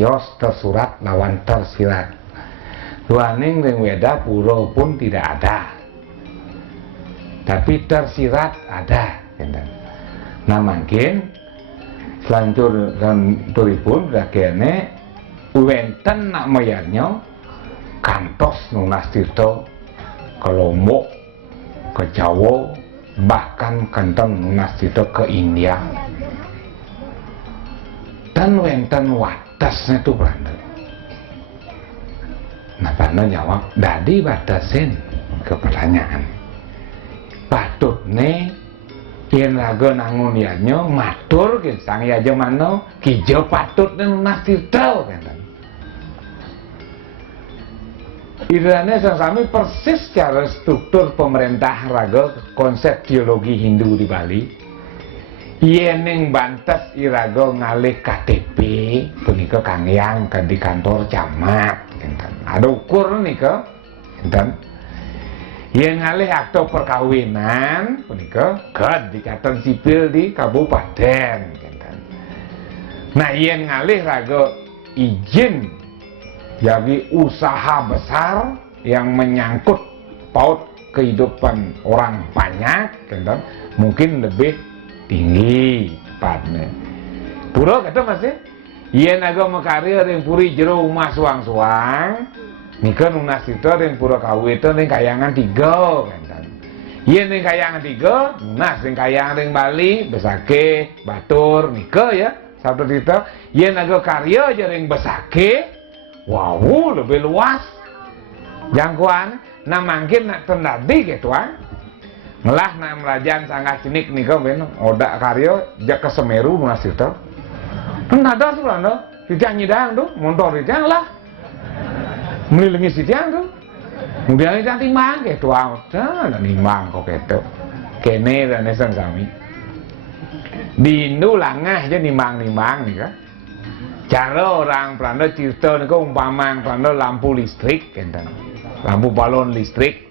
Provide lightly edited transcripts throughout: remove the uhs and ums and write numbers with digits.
sios tersurat lawan tersirat. Duaning ring weda pura pun tidak ada, tapi tersirat ada. Nah mungkin selanjutipun kene wenten nak mayarnya kantos nunas tirta ke Lombok, ke Jawa, bahkan kantong nunas tirta ke India. Dan wenten watasnya tuh beranda. Nah beranda jawab, dadi batasin ke pertanyaan. Patutnya yen raga nangun yanyo matur kin sang yaja mano kijo patut nunas tirta kan. Irane sami persis cara struktur pemerintah raga konsep teologi Hindu di Bali. Yen ning bantes iraga ngalih KTP punika kangyang di kantor camat enten. Ada ukur nika enten. Yen ngalih akta perkawinan punika di catatan sipil di kabupaten enten. Nah yen ngalih raga izin jadi usaha besar yang menyangkut paut kehidupan orang banyak enten, mungkin lebih tinggi tepatnya. Pura kata masih, yen agak makarya ring puri jero rumah suang-suang, nika nunas itu ring pura kawi itu ring kayangan 3 kan. Yen ring kayangan 3, nunas ring kayangan ring Bali, besake, batur, nika ya, satu itu. Yen agak karya aja ring besake, wow lebih luas jangkauan. Nah mungkin nak tendadi gitu ngelah na merajan sangat cinik nika ben odak karyo jak ke Semeru nunas itu. Nada tuh landa, tidak nyidang tuh, motor itu lah. Melilingi sitiang tuh. Kemudian itu timbang gitu, jangan timbang kok gitu. Kene dan nesen kami. Di Indo langah aja nimbang-nimbang nih kan. Cara orang Belanda cerita nih umpama Belanda lampu listrik, enten. Lampu balon listrik.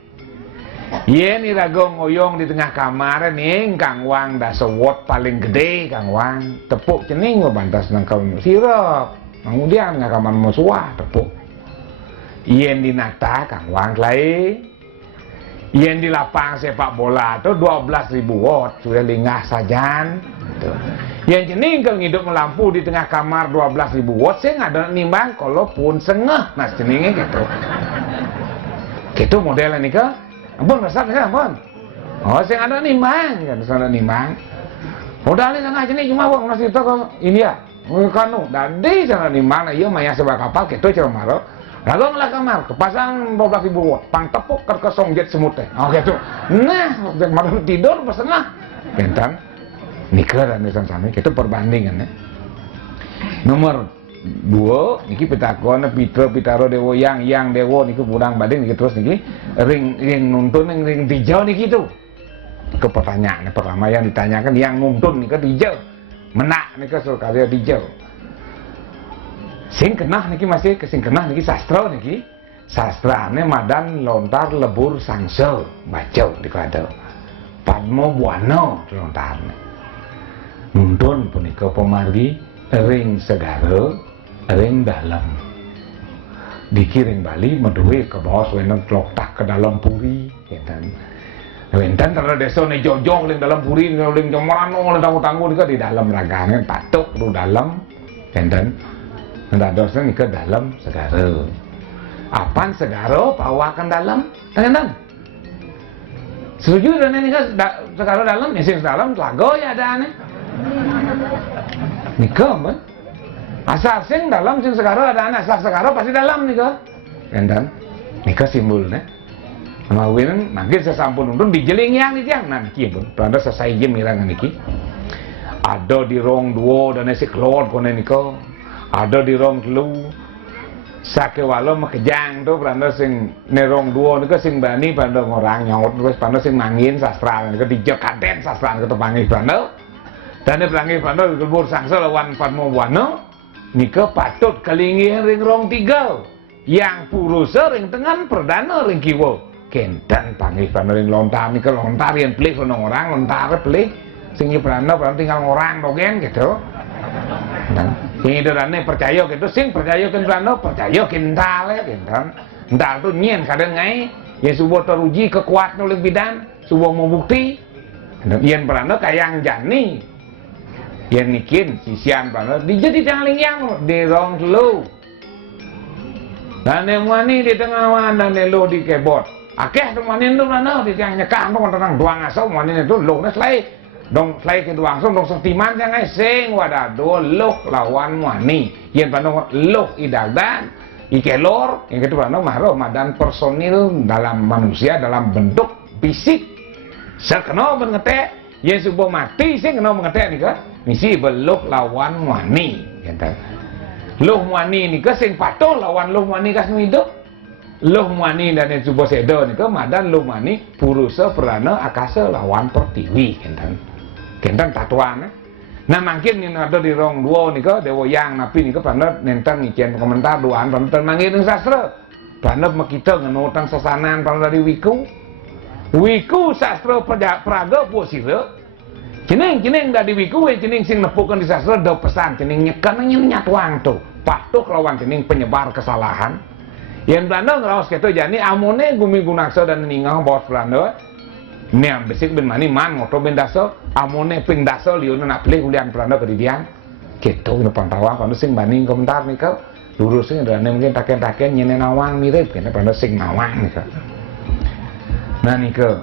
Yen iraga ngoyong di tengah kamar nih, Kang Wang dah sewot paling gede Kang Wang, tepuk cening ngebantas nang kaum sirap, kemudian nggak kamar musuah tepuk. Yen di nata Kang Wang lain, yen di lapang sepak bola tuh 12.000 watt sudah lingah sajan. Yang cening kalau ngidup lampu di tengah kamar 12.000 watt, saya nggak ada nimbang kalau pun sengeh mas ceningnya gitu. Gitu modelnya nih ke. Ampun besar kan ampun. Oh saya ada nimbang kan, saya ada nimbang. Udah nih sangat jenis cuma bang masih itu ke India. Kanu, dadi sana nimbang, iya maya sebab kapal gitu cara maro. Lalu ngelah kamar, kepasang 12.000 watt, pang tepuk kerkesong jet semut teh. Oh gitu. Nah, malam tidur bersenah. Kentan, nikah dan nisan sami, itu perbandingan ya. Nomor 2 niki pitakon pitaro dewo yang dewo niki kurang bading niki terus niki ring nuntun ring dijau niki itu ke pertanyaan pertama yang ditanyakan yang nuntun niki dijau menak niki sur karya dijau sing kenah niki masih kesing kenah niki sastrane madan lontar lebur sangsel bacau di kado padmo buano lontarne nuntun punika pemargi ring segara ring dalam dikiring Bali meduwe ke bawah wenang tloktak ke dalam puri enten enten tara desa ne jojok ling dalam puri ling jomrano ling tanggu-tanggu nika di dalam ragane patuk ru dalam enten ndak dosa nika dalam segara apan segara pawakan dalam enten setuju dan nika segara dalam isi dalam telago ya ada ane nika men asal sing dalam sing segara ada anak asal segara pasti dalam nih kok enten nika simbolnya mawin mangkin sesampun undun dijeling yang nih tiang nah niki pun Belanda selesai jem mirang niki ada di rong 2 dan si keluar kono nika ada di rong 3 sake walo makejang tuh Belanda sing nerong 2 nika sing bani Belanda ngorang nyaut terus Belanda sing mangin sastra nika dijek kaden sastra nika tepangi Belanda dan pelangi Belanda gelbur sangsa lawan Padmo Buano nika patut kelingihan ring rong 3 yang purusa ring tengan perdana ring kiwo kentan panggil pada ring lontar nika lontar yang pelih kono orang lontar pelih sing perdana tinggal orang dogen gitu dan Hidurane percaya gitu, sing percaya kan Belanda, percaya kental ya, kental. Entar tuh nyen kadang ngai, ya subuh teruji kekuatan oleh bidan, subuh mau bukti. Yen Belanda kayang jani, yen nikin sisian Belanda, dijadi tangling yang di rong lu. Dan yang wani di tengah wan dan lo di kebot. Akeh tuh wani itu Belanda di tiang nyekang tuh tentang duang asal wani itu lo nes lay. Dong play ke duang som dong setiman yang ai sing wadah do loh lawan wani yen panong loh idagdan ikelor yang kedua panong mahro madan personil dalam manusia dalam bentuk fisik sekeno mengete yen subuh mati sing kena mengete nih kan misi beloh lawan wani gitu loh wani nih kan sing patuh lawan loh wani kas hidup loh wani dan yang subuh sedo nih kan madan loh wani purusa perana akasa lawan pertiwi gitu kentang tatuan nah makin ini ada di rong dua nih ke dewa yang napi nih ke pandat nentang ngician komentar duaan pandat manggil dengan sastra pandat makita ngenotang sasanan pandat dari wiku sastra praga posira cening dari wiku cening sing nepukan di sastra do pesan cening nyekan nyatuang tuh patuh lawan cening penyebar kesalahan yang Belanda ngerawas gitu jadi amone gumi gunaksa dan ningang bos Belanda nih besik ben mani man ngoto ben daso amone ping daso liun nak pilih ulian Belanda kedidian gitu no pantawang panu sing banding komentar nih kau lurusnya dan mungkin taken nyene nawang mirip kena Belanda sing nawang nih kau nah nih kau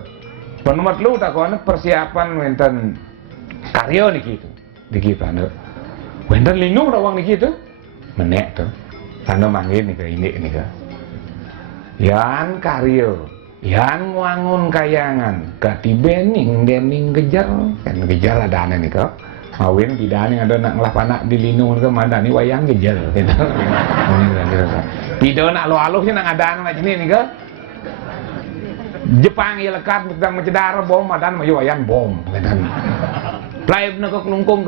penumat lu tak kau persiapan wenten karyo nih gitu di Belanda wenten linung rawang nih gitu menek tuh Belanda manggil nih kau ini nih kau yan karyo yan wangun kayangan gati bening dening kejar kan kejar ada aneh nih kok mawin bidane ada nak ngelah panak di linung ke madani wayang kejar gitu pido nak lo-aluhnya nak ada anak ini nih kok Jepang ya lekat sedang mencedara bom madan mayu wayang bom gitu laib nak kelungkung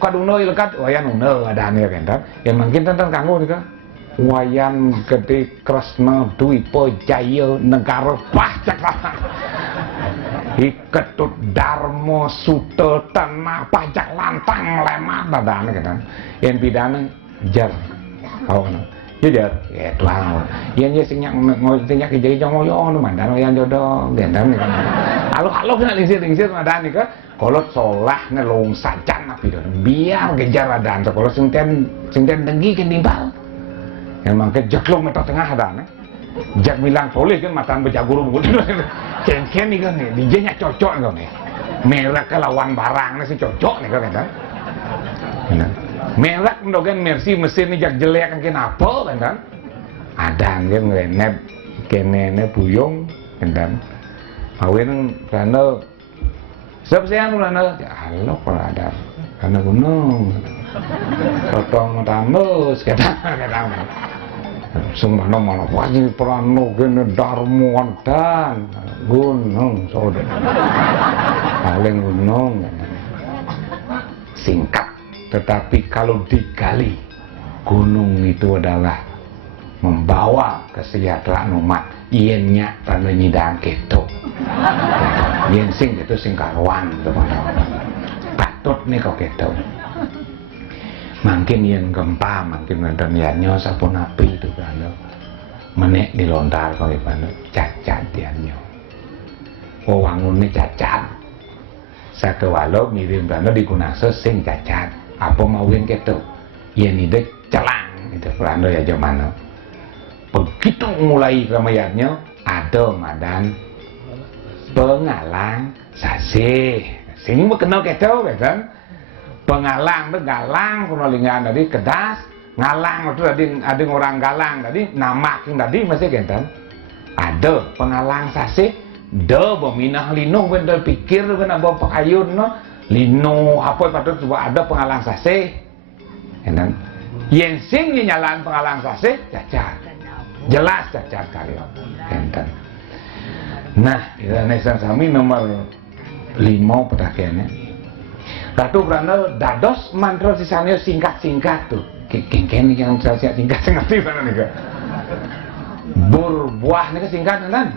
kaduno lekat wayang uno ada aneh kan yang mungkin tentang kanggo nih kok wayan gede Kresna Dwipa Jaya negara pajak iketut Darmo Suta tanah pajak lantang lemat badan kan yang bidana jar kau kan jar ya tuang yang dia sing nyak jadi ngoyo nu mandan yang jodoh gendam kan halo nak lingsir madan nih kan kalau solah nelong sajan api biar kejar adan kalau sing ten dengki kan timbal emang ke jaklong mata tengah ada nih jak bilang boleh kan matan bejaguru begitu ken nih kan nih dijenya cocok nih merek lawan barang nih si cocok nih kan merek mendogen mercy mesin nih jak jelek kan kenapa kan ada kan ngerenet kenene buyung kan awin karena siapa sih anu karena halo kalau ada karena gunung potong tamus kata sumpah malah wajib perano gini Darmo dan gunung saudara paling gunung singkat tetapi kalau digali gunung itu adalah membawa kesejahteraan umat iennya tanda nyidang keto ien sing itu sing karuan patut nih kok keto makin yang gempa makin nonton yanyo sapun api itu kan menek dilontar kau ipan cacat yanyo wangun ini cacat satu walau mirim kan digunasa sing cacat apa mauin gitu yang ini celang itu kan ya zaman begitu mulai ramayatnya ada madan pengalang sasih sing kenal gitu kan pengalang itu galang penulingan tadi kedas ngalang itu ada orang galang tadi nama yang tadi masih genten ada pengalang sasih do beminah lino bener pikir bener bawa pakayun no lino apa patut coba ada pengalang sasih genten yang sing nyalan pengalang sasih cacat jelas cacat karyo genten nah Indonesia kami nomor 5 pedakiannya Ratu Branda dados mantra sisanya singkat-singkat tuh. Kengken yang saya singkat ngerti mana nih kak? Berbuah nih singkat kan?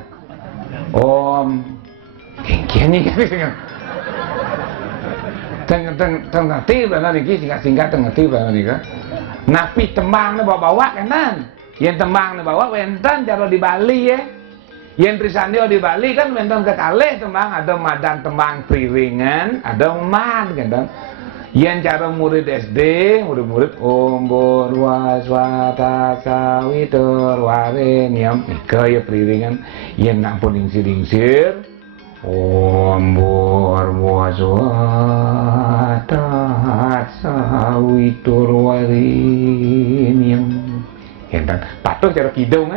Kengken nih kan singkat. Teng ngerti mana nih singkat-singkat ngerti mana nih kak? Napi tembang ni bawa-bawa kan. Yen tembang ni bawa wenten cara di Bali ya. Yen trisanyo di Bali kan wenten kekalih tembang, ada madan tembang priringan, ada mad kan. Yen cara murid SD, murid-murid ombor waswata sawitur warenyam nika ya priringan. Yen nak pun dingsir ombor waswata sawitur warenyam. Yen patuh cara kidung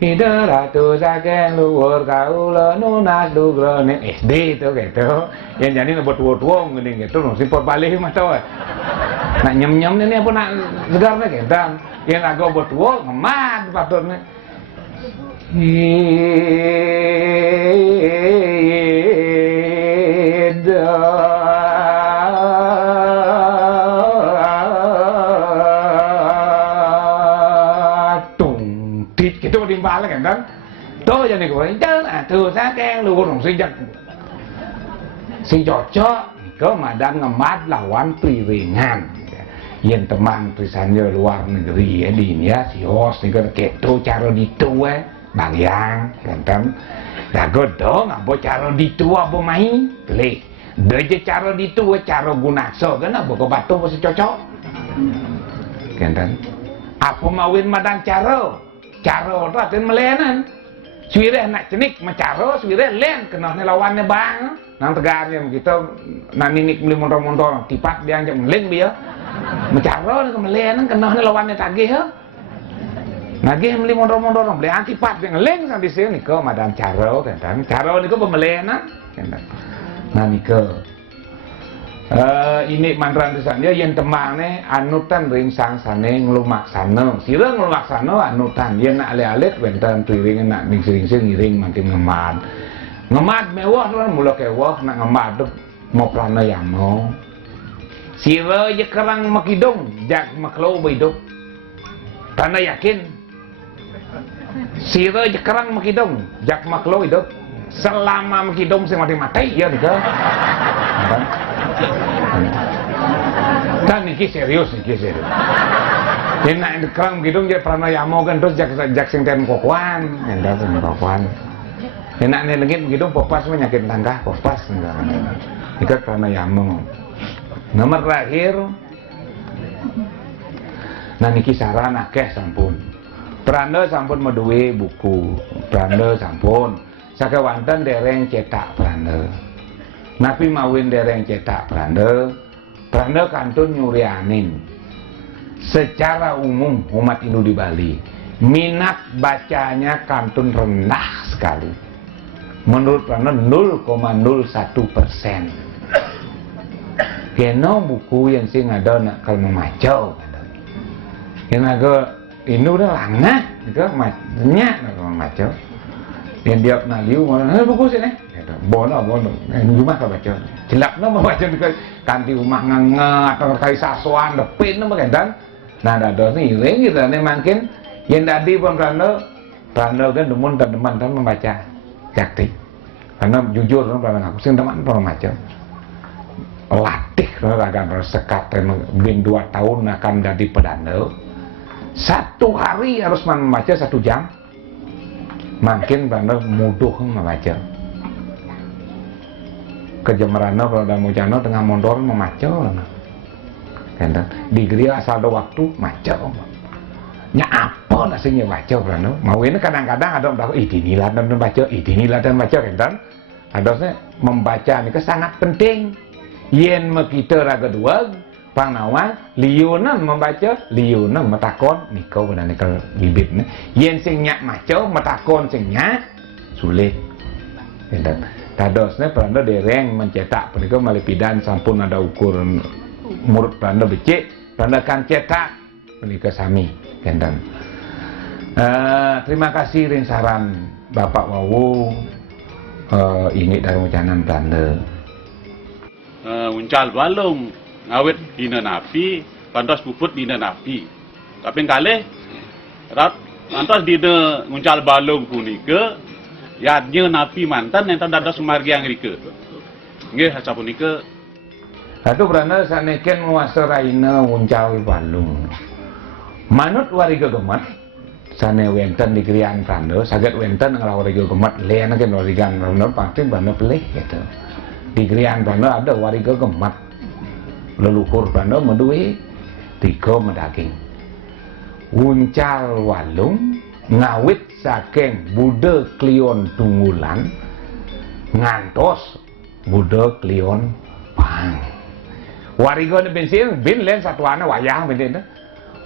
Ida ratu saking luhur kaula nunas dugrane SD itu gitu. Yang jadi nebut tua-tua ngene gitu no simpor balik mah tau. Nak nyem-nyem ini apa nak segarnya gitu. Yang agak buat tua ngemat patutnya. Ida gitu timbal kan to jadi gue itu tuh saking luhur sing cocok ke madang ngemat lawan priringan yen teman trisanyo luar negeri ya di India si hos nih kan gitu cara ditu bang yang kan dago dong apa cara ditu apa main pilih deje cara ditu cara gunakso kan apa batu masih cocok kan apa mawin madang caro ratin melenan suwireh nak cenik macaro suwireh len kena lawannya bang nang tegarnya begitu naninik beli motor-motor tipat dia anjak meleng dia macaro ni melenan kena lawannya tagih nagih beli motor-motor beli antipat yang leng sampai sini ke madam caro kan caro ni ke pemelenan nah ni ke ini mantra tulisannya yang temane anutan ring sangsane nglumaksana sira nglumaksana anutan yen nak ale-alit wenten priring nak ning sing-sing ngiring makin ngemat mewah lan mula kewah nak ngemat mau pranayama sira ye kerang makidong jak maklo bidok tanda yakin sira ye kerang makidong jak maklo bidok selama makidong sing mati-mati ya nika kan niki serius. Yen nak kerang gitu jadi pranayama kan terus jak sing ten kokoan, endah sing kokoan. Yen nak legit begitu popas menyakit tangkah popas enggak. Ikat pranayama. Nomor terakhir nah niki saran akeh sampun. Pranda sampun meduwe buku. Pranda sampun sakewanten dereng cetak pranda. Napi mawin dereng cetak pranda kantun nyurianin. Secara umum umat Hindu di Bali minat bacanya kantun rendah sekali. Menurut pranda 0,01%. Kena buku yang sing ada nak kalau memacau. Yang agak Hindu dah langah, itu macnya nak memacau. Yang dia nak liu mana buku sini. Bono rumah kau baca jelak nama baca kanti rumah ngangat atau kai sasuan depin nama kan nah ada ni ring gitu nih makin yang tadi pun Pranda kan demun dan teman membaca jakti karena jujur Pranda aku sing teman pun membaca latih akan sekat bin 2 tahun akan jadi pedanda 1 hari harus membaca 1 jam makin Pranda mudah membaca kejemerana kalau dalam mujana tengah mondor memacau kan di asal ada waktu macau nya apa nasinya baca kan mau ini kadang-kadang ada orang inilah dan baca kan adanya membaca ini sangat penting yen kita raga dua pangnawa liunan membaca liunan metakon nikau benar nikau bibit yen sing nyak macau metakon sing nyak sulit kan tadosnya Pranda dereng mencetak pernika malipidan sampun ada ukuran murid Pranda becik Pranda kan cetak pernika sami kenten terima kasih ring saran Bapak Wawu ini dari Mucanan Pranda uncal balung ngawet dina napi pantas puput dina napi tapi kalih rat pantas dina uncal balung punika yadnya napi mantan yang dados margi yang rike. Nggih sapunika. Atuh Pranda saneken muasa raina uncal balung. manut wariga gemet sane wenten di krian prando saged wenten wariga gemet lena kan warigan prando pasti prando pelih gitu di krian prando ada wariga gemet leluhur prando meduwe tiga medaging uncal walung ngawit saking Buddha Klion Tunggulan ngantos Buddha Klion Pang wariga ni bensin bin len satuana wayang bensin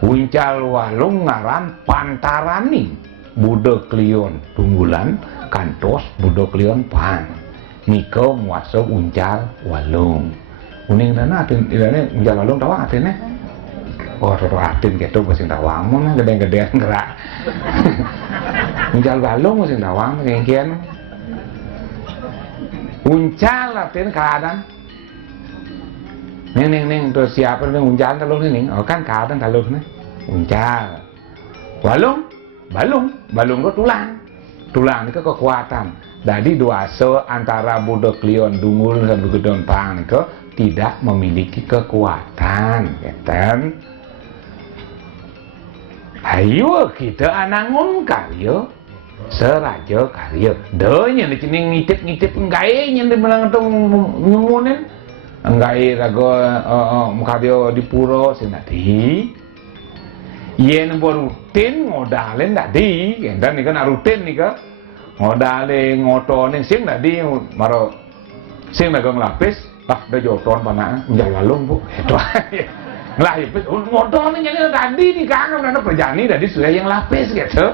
uncal walung ngaran Pantarani Buddha Klion Tunggulan kantos Buddha Klion Pang nika muasa uncal walung uning dana atin idane uncal walung tawa atine oh roto atin gitu sing tawang mun gede-gedean gerak uncal walung sing tawang ngengkian uncal atin keadaan neng terus siapa nih uncal talung nih oh kan keadaan talung nih uncal balung itu tulang itu kekuatan jadi duasa antara Buddha Klion Dunggul dan Buddha Klion Pang itu tidak memiliki kekuatan kan ayo kita anangun karya seraja karya doanya di sini ngitip enggaknya di belang itu nyumunin enggak rago karya di pura sinati yen rutin ngodalen tadi dan nika rutin nika ngodale ngotone sing tadi maro sing naga nglapis lah da joton panaan jalalung bu itu nglapis ngotone nyene tadi nika kan perjani tadi sudah yang lapis gitu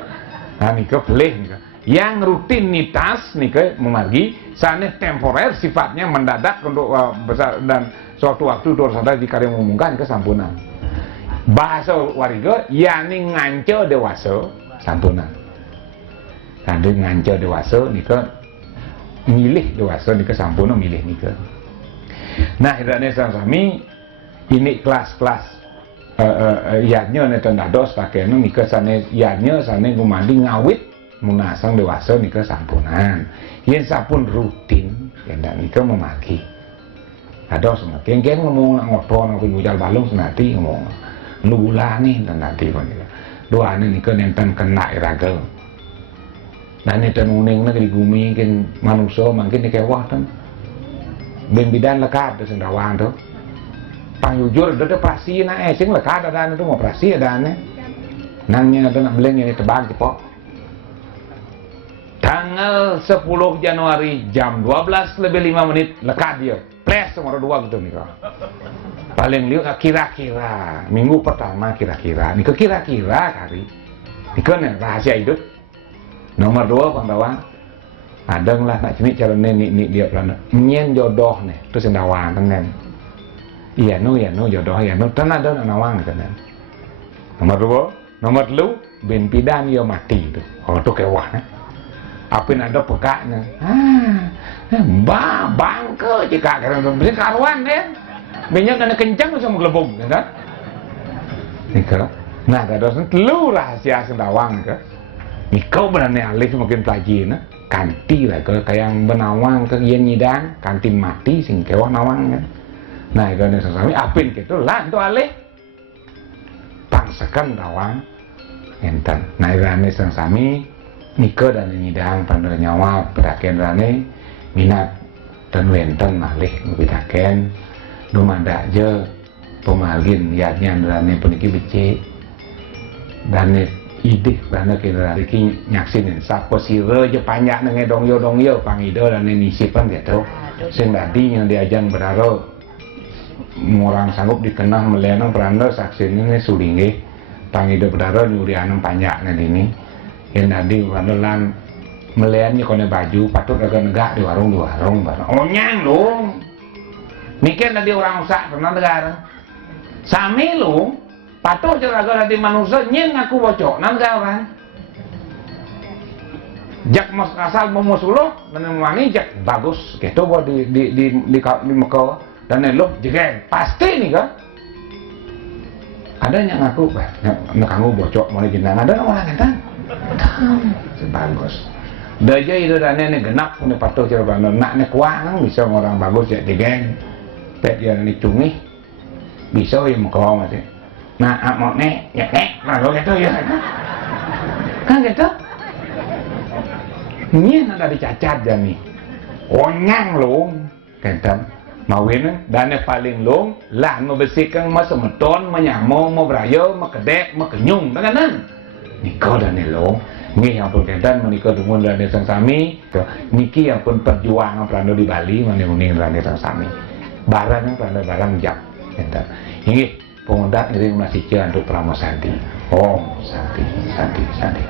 nah nika boleh nika yang rutinitas nika memargi sanes temporer sifatnya mendadak untuk besar dan suatu waktu dorsada jika yang mengumumkan kesampunan bahasa wariga yani nganco dewasa sampunan tadi nganco dewasa nika milih dewasa nika sampuna milih nika nah irane sami ini kelas-kelas yadnya neta dados pakeno nika sane yadnya sane gumandi ngawit munasang dewasa nika sampunan yen sampun rutin kendak nika memaki dados makin ngomong ngoton ngopi mujal balung senati ngomong nulani dan nanti panggil doa ini kan enten kena iraga nah ini dan uning di bumi kan manusia makin dikewah kan ben bidan lekat itu sendawang tuh pangjujur ada prasi na sing lekat ada itu mau prasi ada ane nangnya ada nak beleng ini tebak pok tanggal 10 Januari jam 12:05 lekat dia ples nomor 2 gitu nih kok paling liuk kira-kira minggu pertama kira-kira nih kira-kira kali ini kan rahasia hidup nomor 2 pangdawang ada lah nak cini cara nih dia pelana nyen jodoh nih terus ndawang kan iya no jodoh ya no tan ada nawang kan nomor 2 nomor lu ben pidan yo mati itu oh tuh kewah nih apa ada pekaknya bangke jika karena beli karuan deh minyak kena kencang sama gelembung kan nika nah ada telu rahasia sendawang ke nikau berani alih makin pelajin kanti lah ke kayak benawang ke yen nyidang kanti mati sing kewah nawang kan nah itu nih sesami apin gitu lah itu alih pangsakan dawang enten nah itu nih sesami nika dan nyidang pada nyawa pedaken rane minat dan wenten alih pedaken dumanda aja pemalgin yadnya rane peniki becik dan idih rane kira iki nyaksinin sapa sira je panjak nang dong yo pangido dan nisipan gitu sing tadi yang diajang beraro orang sanggup dikenal melenang peranda saksine sulinge pangido beraro nyuri anang panjak nang ini yang tadi lan melihatnya kone baju patut agak negak di warung bareng onyang dong mikir tadi orang usak pernah negara sami lu patut jaga tadi manusia nyen ngaku bocok negara kan jak mas asal memusuloh menemani jak bagus gitu buat di Mekah dan lo jegen pasti nih kan ada yang ngaku ngaku bocok mau jenengan ada orang kan bagus daja itu dan ini genap punya patuh cara nak nih kuang bisa orang bagus ya jegen pet yang dicungi bisa yang Mekah masih Nah, mau nek, ya kalau gitu ya. Kan gitu. Ini ada dicacat ya nih. Onyang long, kenten. Mawin dan paling long, lah membersihkan masa meton, menyamo, memberayo, mekedek, mekenyung, kan? Niko dan long. Nggih yang pun kenten menikah dumun dan sang sami. Niki yang pun perjuangan perando di Bali, menemuni dan sang sami. Barang yang barang jap, kenten. Nggih. Pengundak ngiring masih untuk Pramosanti. Om Santi, Santi, Santi.